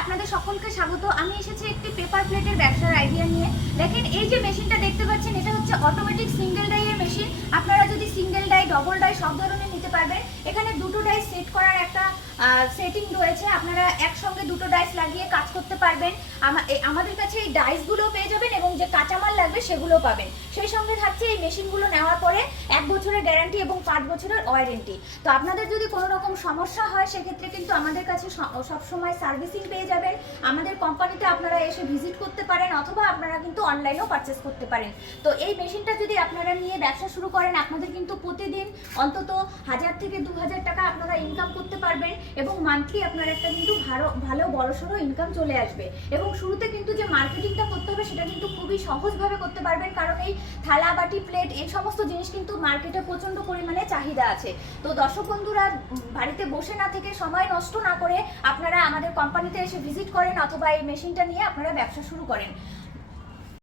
আপনাদের সকলকে স্বাগত। আমি এসেছি একটি পেপার প্লেটের ব্যবসার আইডিয়া নিয়ে। দেখেন এই যে মেশিনটা দেখতে পাচ্ছেন, এটা হচ্ছে অটোমেটিক সিঙ্গেল ডাইয়ের মেশিন। আপনারা যদি সিঙ্গেল ডাই, ডবল ডাই সব ধরনের নিতে পারবেন। এখানে দুটো ডাই সেট করার একটা সেটিং রয়েছে, আপনারা একসঙ্গে দুটো ডাইস লাগিয়ে কাজ করতে পারবেন। আমাদের কাছে এই ডাইসগুলো পেয়ে যাবেন এবং যে কাঁচামাল লাগবে সেগুলো পাবেন। সেই সঙ্গে থাকছে এই মেশিনগুলো নেওয়ার পরে 1 বছরের গ্যারান্টি এবং 5 বছরের ওয়ারেন্টি। তো আপনাদের যদি কোনো রকম সমস্যা হয় সেক্ষেত্রে কিন্তু আমাদের কাছে সবসময় সার্ভিসিং পেয়ে যাবেন। আমাদের কোম্পানিতে আপনারা এসে ভিজিট করতে পারেন অথবা আপনারা কিন্তু অনলাইনেও পারচেস করতে পারেন। তো এই মেশিনটা যদি আপনারা নিয়ে ব্যবসা শুরু করেন, আপনাদের কিন্তু প্রতিদিন অন্তত 1000 থেকে 2000 টাকা আপনারা ইনকাম করতে পারবেন এবং মান্থলি আপনার একটা কিন্তু ভালো বড়সড় ইনকাম চলে আসবে। এবং শুরুতে কিন্তু যে মার্কেটিংটা করতে হবে সেটা কিন্তু খুবই সহজভাবে করতে পারবেন, কারণ এই থালা, বাটি, প্লেট এই সমস্ত জিনিস কিন্তু মার্কেটে প্রচণ্ড পরিমাণে চাহিদা আছে। তো দর্শক বন্ধুরা, বাড়িতে বসে না থেকে, সময় নষ্ট না করে আপনারা আমাদের কোম্পানিতে এসে ভিজিট করেন অথবা এই মেশিনটা নিয়ে আপনারা ব্যবসা শুরু করেন।